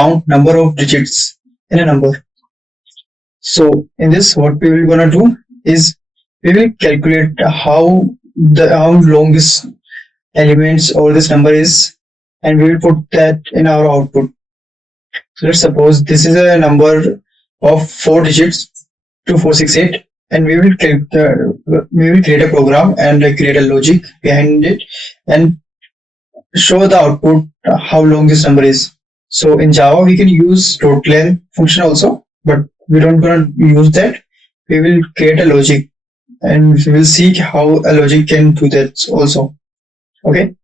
count number of digits in a number. So in this, what we will gonna do is we will calculate how long this elements or this number is, and we will put that in our output. So let's suppose this is a number of 4 digits, 2468, and we will create a program and create a logic behind it and show the output how long this number is. So in Java we can use total function also, but we don't gonna use that. We will create a logic and we will see how a logic can do that also. Okay,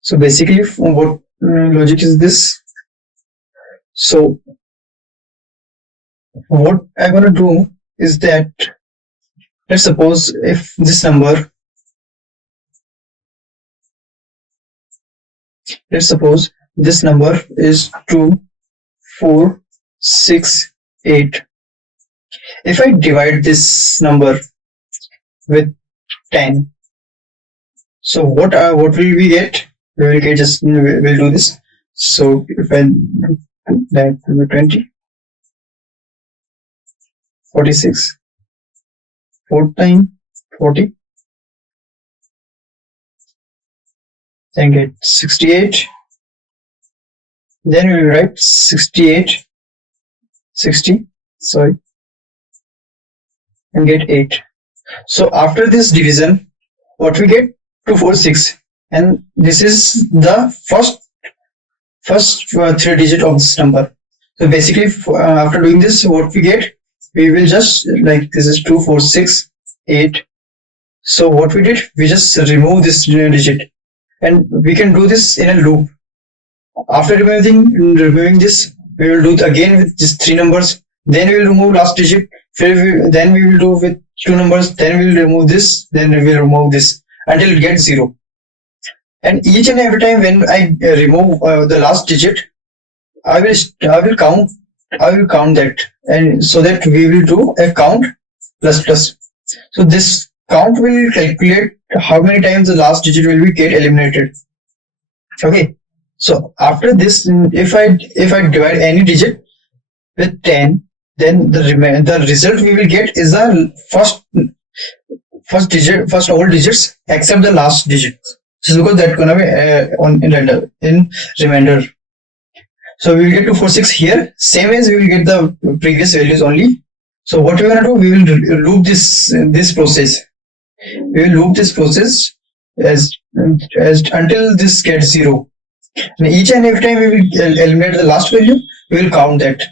so basically what logic is this? So what I'm gonna do is that, let's suppose if this number, let's suppose this number is 2468. If I divide this number with 10, so what will we get? We will get, just we'll do this. So if I do that will be 20, 46, 4 times 40, then get 68. Then we will write 68, 60, sorry, and get 8. So after this division, what we get? 246, and this is the first 3 digit of this number. So basically, after doing this, what we get? We will just, like, this is 2468. So what we did? We just remove this digit, and we can do this in a loop. After removing this, we will do it again with just 3 numbers. Then we will remove last digit. Then we will do with 2 numbers. Then we will remove this. Then we will remove this until it gets 0. And each and every time when I remove the last digit, I will count that, and so that we will do a count plus plus. So this count will calculate how many times the last digit will be get eliminated. Okay. So after this, if I divide any digit with 10, then the result we will get is the first all digits except the last digit. Just because that's gonna be in remainder. So we will get 246 here, same as we will get the previous values only. So what we're gonna do, we will loop this process. We will loop this process as until this gets 0. And each and every time we will eliminate the last value, we will count that.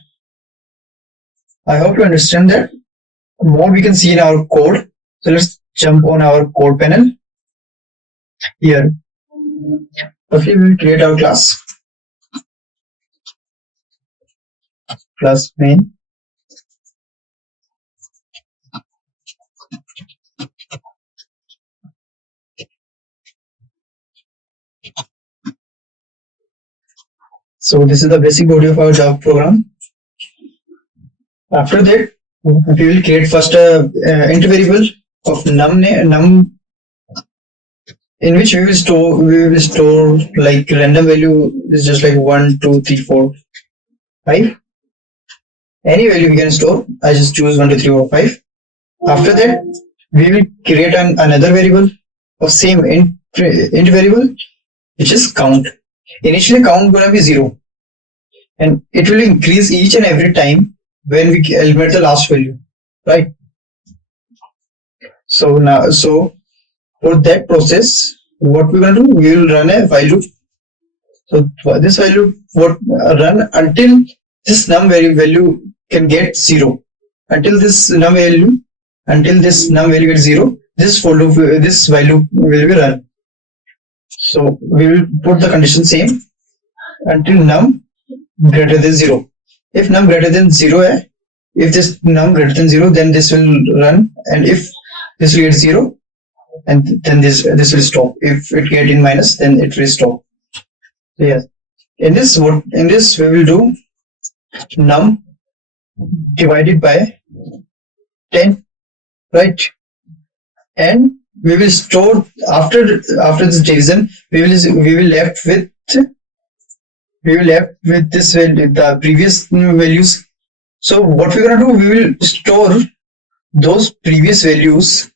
I hope you understand that. More we can see in our code. So let's jump on our code panel. Here, firstly we will create our class main. So this is the basic body of our Java program. After that, we will create first a int variable of num, in which we will store like random value is just like 1, 2, 3, 4, 5. Any value we can store. I just choose 1, 2, 3, 4, 5. After that, we will create another variable of same int variable, which is count. Initially count gonna be 0, and it will increase each and every time when we eliminate the last value, right? So now, for that process, what we're gonna do, we will run a while loop. So this while loop run until this num value can get 0. Until this num value gets 0, this while loop will be run. So we will put the condition same until num greater than 0. If num greater than 0 if this num greater than 0, then this will run, and if this will get 0, and then this will stop. If it get in minus, then it will stop. So yes, in this we will do num divided by 10, right? And we will store after this division, we will left with we will left with this value, the previous values. So what we're gonna do, we will store those previous values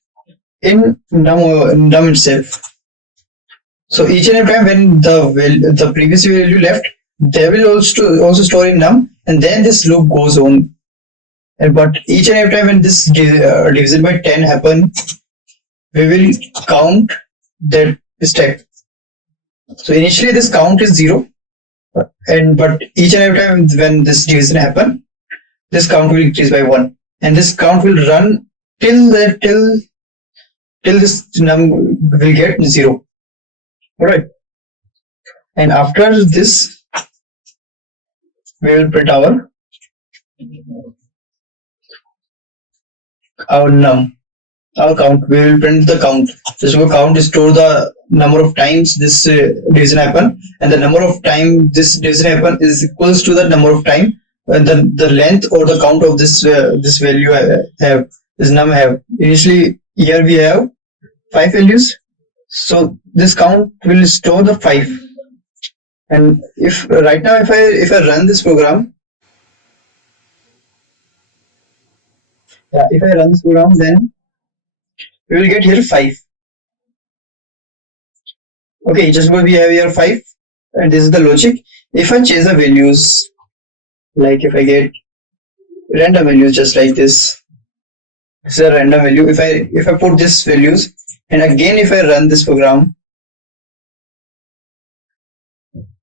in num itself. So each and every time when the previous value left, they will also store in num, and then this loop goes on. And but each and every time when this division by 10 happen, we will count that stack. So initially this count is 0, and but each and every time when this division happen, this count will increase by 1, and this count will run till this num will get 0. All right, and after this we will print our num, our count. We will print the count. This will count is store the number of times this division happen, and the number of time this division happen is equals to the number of time the length or the count of this value have, this num have. Initially here we have 5 values, so this count will store the 5. And if right now if I run this program, yeah, if I run this program, then we will get here 5. Okay, just what we have here 5, and this is the logic. If I change the values, like if I get random values just like this is a random value. If I put this values, and again if I run this program,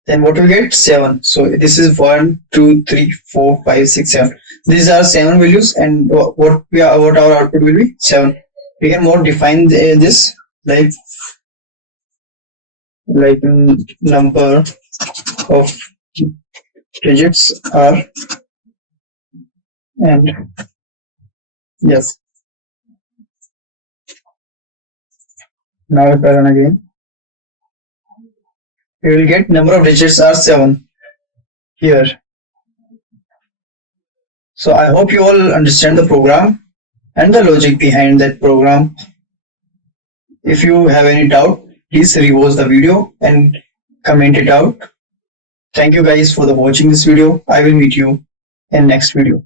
then what we get 7. So this is 1, 2, 3, 4, 5, 6, 7. These are 7 values, and what our output will be 7. We can more define this like number of digits are, and yes. Now if I run again, we will get number of digits are 7 here. So I hope you all understand the program and the logic behind that program. If you have any doubt, please rewatch the video and comment it out. Thank you guys for watching this video. I will meet you in next video.